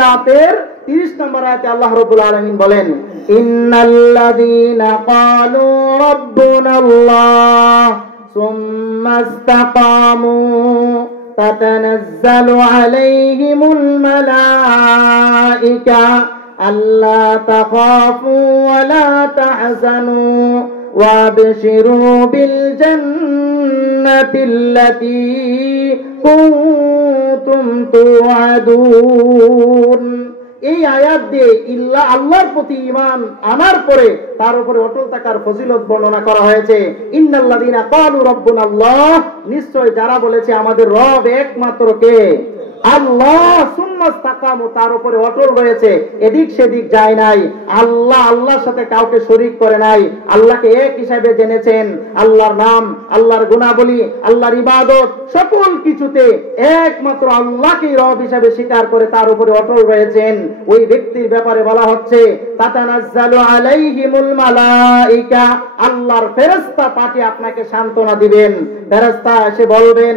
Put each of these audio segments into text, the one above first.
ফুসিলাতের 30 নম্বর আয়াতে আল্লাহ রাব্বুল আলামিন বলেন, ইন্নাল্লাযীনা ক্বালু রাব্বুনাল্লাহ সুম্মা ইসতাকামু তাতানাজ্জালু আলাইহিমুল মালাইকা আল্লা তাখাফু ওয়া লা তাহজানু وابشروا بالجنة التي كنتم توعدون। এই আয়াত দিয়ে আল্লাহর প্রতি ঈমান আনার পরে তার উপরে অটল থাকার ফজিলত বর্ণনা করা হয়েছে। ইন্নাল্লাযীনা ক্বালু রাব্বুনাল্লাহ, নিশ্চয় যারা বলেছে আমাদের রব একমাত্র কে আল্লাহ, সুম্মা ইসতাকামু, তার উপরে অটল রয়েছে, এদিক সেদিক যায় নাই, আল্লাহর সাথে কাউকে শরীক করে নাই, আল্লাহকে এক হিসাবে জেনেছেন, আল্লাহর নাম, আল্লাহর গুণাবলী, আল্লাহর ইবাদত সকল কিছুতে একমাত্র আল্লাহকেই রব হিসাবে স্বীকার করে তার উপরে অটল রয়েছেন, ওই ব্যক্তির ব্যাপারে বলা হচ্ছে তাতানাজ্জালু আলাইহিমুল মালাইকা, আল্লাহর ফেরেশতা পাঠিয়ে আপনাকে সান্ত্বনা দিবেন। ফেরেশতা এসে বলবেন,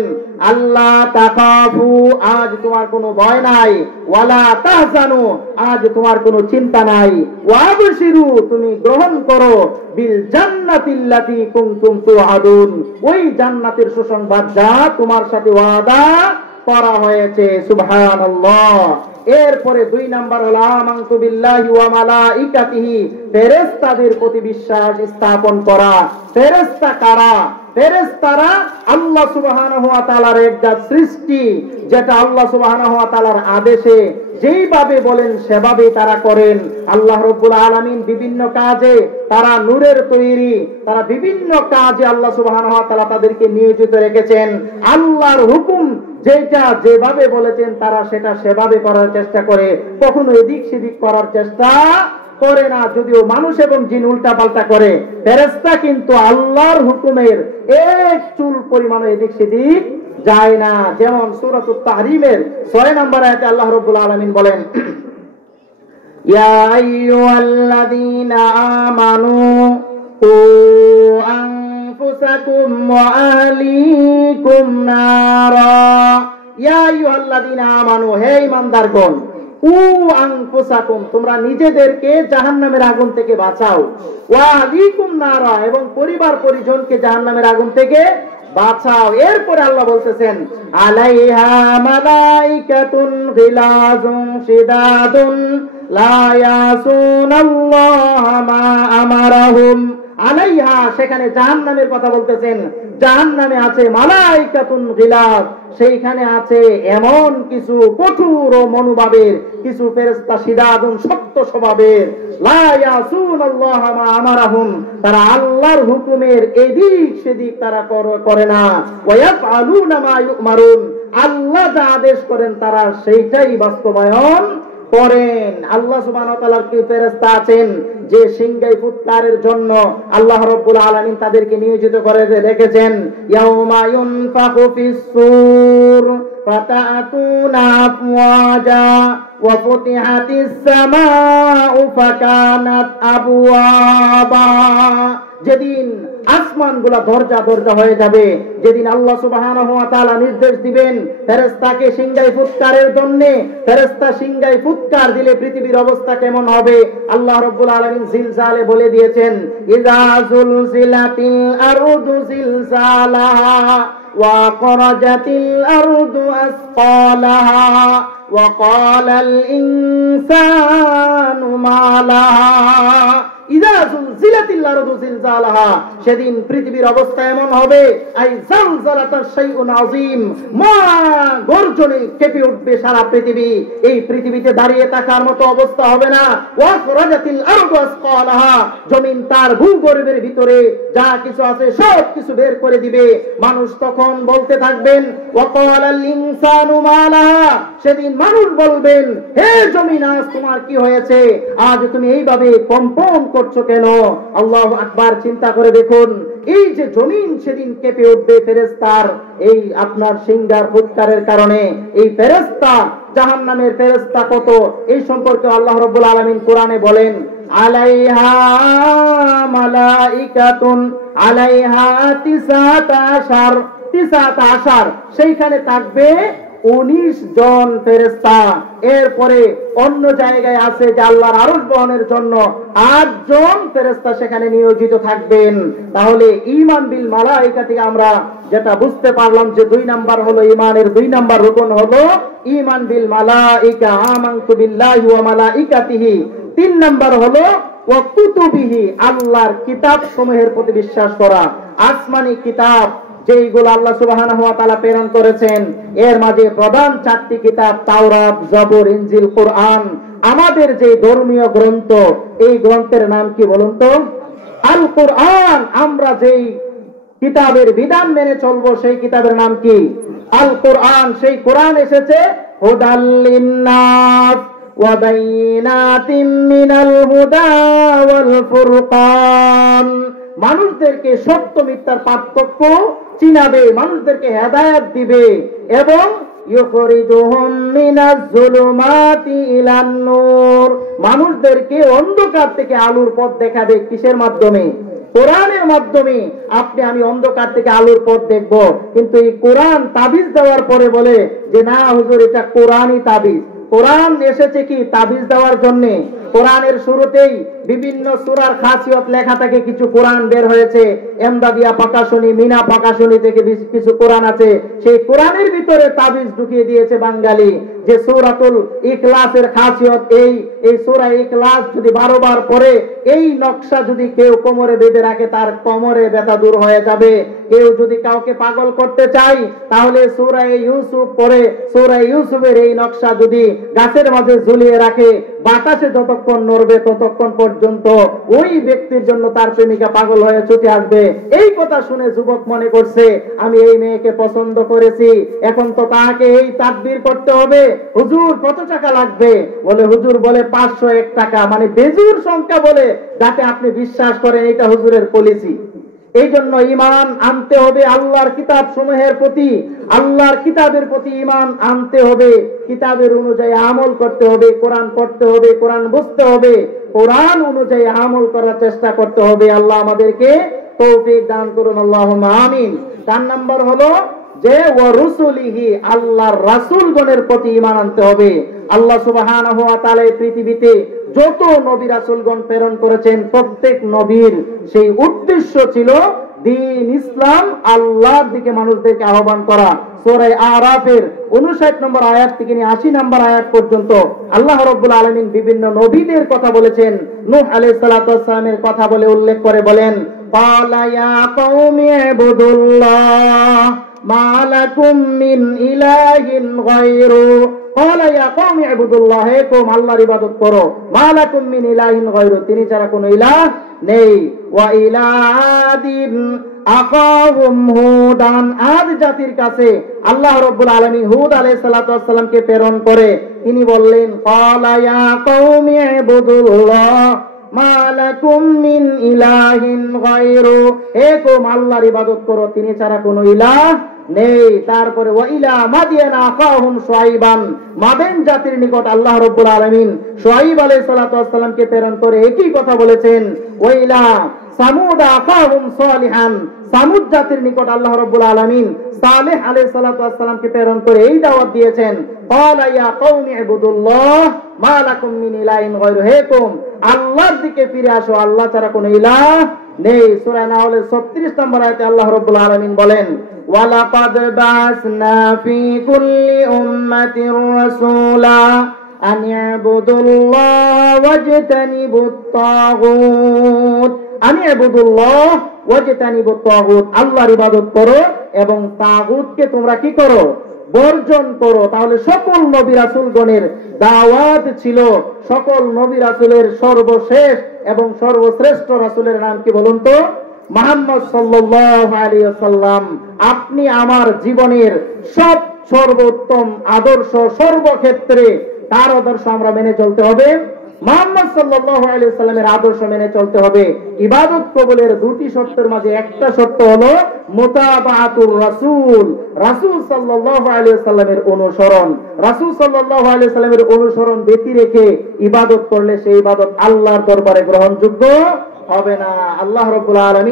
আল্লাহ তাখাফু, আজ তোমার কোনো ভয় নাই, ওয়ালা তাহজানু, আজ তোমার কোনো চিন্তা নাই, ওয়াবশিরু, তুমি গ্রহণ করো, বিল জান্নাতিল্লাতী কুনতুম তুআদুন, ওই জান্নাতের সুসংবাদ যা তোমার সাথে ওয়াদা করা হয়েছে। সুবহানাল্লাহ। এরপরে 2 নাম্বার হলো আমানতু বিল্লাহি ওয়া মালাইকাতিহি, ফেরেশতাদের প্রতি বিশ্বাস স্থাপন করা। ফেরেশতা কারা? ফেরেশতারা আল্লাহ সুবহানাহু ওয়া তাআলার একজাত সৃষ্টি, যেটা আল্লাহ সুবহানাহু ওয়া তাআলার আদেশে যেইভাবে বলেন সেভাবেই তারা করেন। আল্লাহ রাব্বুল আলামিন বিভিন্ন কাজে, তারা নূরের তৈরি, তারা বিভিন্ন কাজে আল্লাহ সুবহানাহু ওয়া তাআলা তাদেরকে নিয়োজিত রেখেছেন। আল্লাহর হুকুম যেটা যেভাবে বলেছেন তারা সেটা সেভাবে করার চেষ্টা করে, কখনো এদিক সেদিক করার চেষ্টা করে না। যদিও মানুষ এবং জিন উল্টা পাল্টা করে, ফেরেশতা কিন্তু আল্লাহর হুকুমের এক চুল পরিমাণ এদিক সেদিক যায় না। যেমন সূরাতুত তাহরিমের 6 নম্বর আয়াতে আল্লাহ রাব্বুল আলামিন বলেন, ইয়া আইয়ুহাল্লাযীনা আমানু কু আনফুসাকুম ওয়া আহলিকুম নারা, ইয়া আইয়ুহাল্লাযীনা আমানু, হে ঈমানদারগণ, উ আনফুসাকুম, তোমরা নিজেদেরকে জাহান্নামের আগুন থেকে বাঁচাও, ওয়া আহলিকুম নারা, এবং পরিবার পরিজনকে জাহান্নামের আগুন থেকে বাঁচাও। এরপরে আল্লাহ বলতেছেন, আলাইহা মালাইকাতুন গিলাযুন শিদাদুন লা ইয়াসুনাল্লাহা মা আমারাহুম। আলাইহা, সেখানে জাহান্নামের কথা বলতেছেন, জাহান্নামে আছে মালাইকাতুন গিলায, সেইখানে আছে এমন কিছু কঠোর ও মনোভাবের কিছু ফেরেশতা, শিদাদুন, শক্ত স্বভাবের, লা ইয়াসুনাল্লাহা মা আমারাহুম, তারা আল্লাহর হুকুমের এদিক সেদিক তারা করে না, ওয়া ইয়াফআলুনা মা ইউমারুন, আল্লাহ যা আদেশ করেন তারা সেইটাই বাস্তবায়ন করেন। আল্লাহ সুবহানাহু ওয়া তাআলার কি ফেরেশতা আছেন যে সিংহাই ফুৎকারের জন্য আল্লাহ রাব্বুল আলামিন তাদেরকে নিয়োজিত করে রেখেছেন। ইয়াউমা ইউনফাখু ফিস-সূর ফাতাতুনা আফওয়াজা ওয়া ফুতিহাতিস সামাউ ফাকানাত আবওয়াবা, যেদিন আসমানগুলা দরজা দরজা হয়ে যাবে, যেদিন আল্লাহ সুবহানাহু ওয়া তাআলা নির্দেশ দিবেন ফেরেশতাকে সিংহাই ফুৎকারের জন্য, ফেরেশতা সিংহাই ফুৎকার দিলে পৃথিবীর অবস্থা কেমন হবে আল্লাহ রাব্বুল আলামিন জিলজালে বলে দিয়েছেন, ইযা যুলজিলাতিল আরদু জিলজালাহা ওয়া খরাজাতিল আরদু আসকালাহা ওয়া ক্বালাল ইনসানু মা লাহা, ইযা যুলজিলাতিল আরদু জিলজালাহা, সেদিন পৃথিবীর অবস্থা এমন হবে, আই জালজালাতাশ শাইউন আযীম, মা গর্জনে কেঁপে উঠবে সারা পৃথিবী, এই পৃথিবীতে দাঁড়িয়ে থাকার মতো অবস্থা হবে না। ওয়া খরাজাতিল আরদু আসকালাহা, জমিন তার ভূগর্ভের ভিতরে যা কিছু আছে সব কিছু বের করে দিবে। মানুষ তখন বলতে থাকবেন, ওয়া ক্বালাল ইনসানু মা লাহা, সেদিন মানুষ বলবেন, হে জমিন আজ তোমার কি হয়েছে, আজ তুমি এইভাবে কম্পন করছো কেন? আল্লাহু আকবার। চিন্তা করে দেখুন, এই যে জমিন সেদিন কেঁপে উঠবে ফেরেশতার এই আপনার সিংহার ফুৎকারের কারণে। এই ফেরেশতা, জাহান্নামের ফেরেশতা কত, এই সম্পর্কে আল্লাহ রাব্বুল আলামিন কোরআনে বলেন, আলাইহা মালাইকাতুন আলাইহা 19, সেইখানে থাকবে 19 জন ফেরেশতা। এরপরে অন্য জায়গায় আছে যে আল্লাহর আরশ বহনের জন্য 8 জন ফেরেশতা সেখানে নিয়োজিত থাকবেন। তাহলে ঈমান বিল মালায়েকা থেকে আমরা যেটা বুঝতে পারলাম যে 2 নাম্বার হলো ঈমানের 2 নাম্বার রুকন হলো ঈমান বিল মালায়েকা, আমানতু বিল্লাহি ওয়া মালাইকাতিহি। 3 নাম্বার হলো ওয়া কুতুবিহি, আল্লাহর কিতাব সমূহের প্রতি বিশ্বাস করা। আসমানি কিতাব যেইগুলো আল্লাহ সুবহানাহু ওয়া তাআলা প্রেরণ করেছেন, এর মাঝে প্রধান 4টি কিতাব তাওরাত, জবুর, ইনজিল, কোরআন। আমাদের যে ধর্মীয় গ্রন্থ, এই গ্রন্থের নাম কি বলুন তো? আল কোরআন। আমরা যেই কিতাবের বিধান মেনে চলবো সেই কিতাবের নাম কি? আল কোরআন। সেই কোরআন এসেছে হুদাল লিন্নাস ওয়া বাইনাতিম মিনাল হুদা ওয়াল ফুরকান। মানুষদেরকে সত্য মিথ্যার পার্থক্য চিনাবে, মানুষদেরকে হেদায়েত দিবে এবং ইউখরিজুহুম মিনাজ যুলুমাতি ইলান নূর, মানুষদেরকে অন্ধকার থেকে আলোর পথ দেখাবে। কিসের মাধ্যমে? কোরআনের মাধ্যমে। আপনি আমি অন্ধকার থেকে আলোর পথ দেখব, কিন্তু এই কোরআন তাবিজ দেওয়ার পরে বলে যে না হুজুর এটা কোরআনই তাবিজ। কোরআন এসেছে কি তাবিজ দেওয়ার জন্য? কোরআনের শুরুতেই বিভিন্ন সূরার খাসিয়ত লেখা থাকে, কিছু কোরআন বের হয়েছে, এমদাদিয়া প্রকাশনী, মিনা প্রকাশনী থেকে কিছু কোরআন আছে। সেই কোরআনের ভিতরে তাবিজ ঢুকিয়ে দিয়েছে বাঙালি, যে সূরাতুল ইখলাসের খাসিয়ত এই সূরা ইখলাস যদি 12 বার পড়ে, এই নকশা যদি কেউ কোমরে বেঁধে রাখে তার কোমরে ব্যথা দূর হয়ে যাবে। কেউ যদি কাউকে পাগল করতে চায় তাহলে সূরা ইউসুফ পড়ে, সূরা ইউসুফের এই নকশা যদি গাছের মাঝে ঝুলিয়ে রাখে, বাতাসে যতক্ষণ নড়বে ততক্ষণ পর্যন্ত ওই ব্যক্তির জন্য তার প্রেমিকা পাগল হয়ে ছুটে আসবে। এই কথা শুনে যুবক মনে করছে আমি এই মেয়েকে পছন্দ করেছি, এখন তো তাকে এই তাকবীর করতে হবে। হুজুর কত টাকা লাগবে? বলে হুজুর বলে 501 টাকা, মানে বেজুর সংখ্যা বলে, যাতে আপনি বিশ্বাস করেন এটা হুজুরের পলিসি। এই জন্য ঈমান আনতে হবে আল্লাহর কিতাব সমূহের প্রতি, আল্লাহর কিতাবের প্রতি ঈমান আনতে হবে, কিতাবের অনুযায়ী আমল করতে হবে, কোরআন পড়তে হবে, কোরআন বুঝতে হবে, কোরআন অনুযায়ী আমল করার চেষ্টা করতে হবে। আল্লাহ আমাদেরকে তৌফিক দান করুন, আল্লাহুম্মা আমিন। 4 নাম্বার হলো যে ওয়া রুসুলিহি, আল্লাহর রাসূলগণের প্রতি ঈমান আনতে হবে। আল্লাহ সুবহানাহু ওয়া তাআলা এই পৃথিবীতে যত নবী রাসূলগণ প্রেরণ করেছেন, প্রত্যেক নবীর সেই উদ্দেশ্য ছিল দ্বীন ইসলাম, আল্লাহর দিকে মানুষদেরকে আহ্বান করা। সূরা আরাফের 59 নম্বর আয়াত থেকে নিয়ে 80 নম্বর আয়াত পর্যন্ত আল্লাহ রাব্বুল আলামিন বিভিন্ন নবীদের কথা বলেছেন। নূহ আলাইহিস সালাতু ওয়াস সালামের কথা বলে উল্লেখ করে বলেন, ক্বালা ইয়া কওমি ইবুদুল্লাহ মা লাকুম মিন ইলাহিন গায়রু। ক্বালা ইয়া কওমি ইবুদুল্লাহ, হে কওম আল্লাহর ইবাদত করো, মা লাকুম মিন ইলাহিন গায়রু, তিনি ছাড়া কোনো ইলাহ নেই। ওয়া ইলা আদিন আকাহুম হুদান, আদ জাতির কাছে আল্লাহ রাব্বুল আলামিন হুদ আলাইহিস সালাতু ওয়াস সালামকে প্রেরণ করে তিনি বললেন, ক্বালা ইয়া কওমি ইবুদুল্লাহ মা লাকুম মিন ইলাহিন গায়রু, হে কওম আল্লাহর ইবাদত করো, তিনি ছাড়া কোনো ইলাহ নেই। তারপরে ওয়া ইলা মাদিয়ান আকাহুম শুআইবান, মাদিয়ান জাতির নিকট আল্লাহ রাব্বুল আলামিন শুআইব আলাইহিস সালাতু ওয়াস সালামকে প্রেরণ করে একই কথা বলেছেন। ওয়া ইলা সামুদ আকাহুম সালিহান, সামুদ জাতির নিকট আল্লাহ রাব্বুল আলামিন সালেহ আলাইহিস সালাতু ওয়াস সালামকে প্রেরণ করে এই দাওয়াত দিয়েছেন, ক্বালা ইয়া কওমি ইবুদুল্লাহ মা লাকুম মিন ইলাহিন গায়রু, হে কওম আল্লাহর দিকে ফিরে আসো, আল্লাহ ছাড়া কোনো ইলাহ নেই। সূরা নাহলের 36 নম্বর আয়াতে আল্লাহ রাব্বুল আলামিন বলেন, ওয়ালাকাদ বাসনা ফি কুল্লি উম্মাতির রাসূলা আন ইয়াবুদুল্লাহ ওয়াজতানিবুত তাগুত, আন ইয়াবুদুল্লাহ ওয়াজতানিবুত তাগুত, আল্লাহর ইবাদত করো এবং তাগুতকে তোমরা কি করো? বর্জন করো। তাহলে সকল নবী রাসূলগণের দাওয়াত ছিল, সকল নবী রাসূলের সর্বশেষ এবং সর্বশ্রেষ্ঠ রাসূলের নাম কি বলুন তো? মুহাম্মদ সাল্লাল্লাহু আলাইহি ওয়াসাল্লাম। আপনি আমার জীবনের সর্বোত্তম আদর্শ, সর্বক্ষেত্রে তার আদর্শ আমরা মেনে চলতে হবে, মুহাম্মদ সাল্লাল্লাহু আলাইহি ওয়াসাল্লামের আদর্শ মেনে চলতে হবে। ইবাদত কবুলের 2টি শর্তের মাঝে একটা শর্ত হলো মুতাবাআতুর রাসূল, রাসূল সাল্লাল্লাহু আলাইহি ওয়াসাল্লামের অনুসরণ। রাসূল সাল্লাল্লাহু আলাইহি ওয়াসাল্লামের অনুসরণ ব্যতি রেখে ইবাদত করলে সেই ইবাদত আল্লাহর দরবারে গ্রহণযোগ্য হবে না। আল্লাহ রাব্বুল আলামিন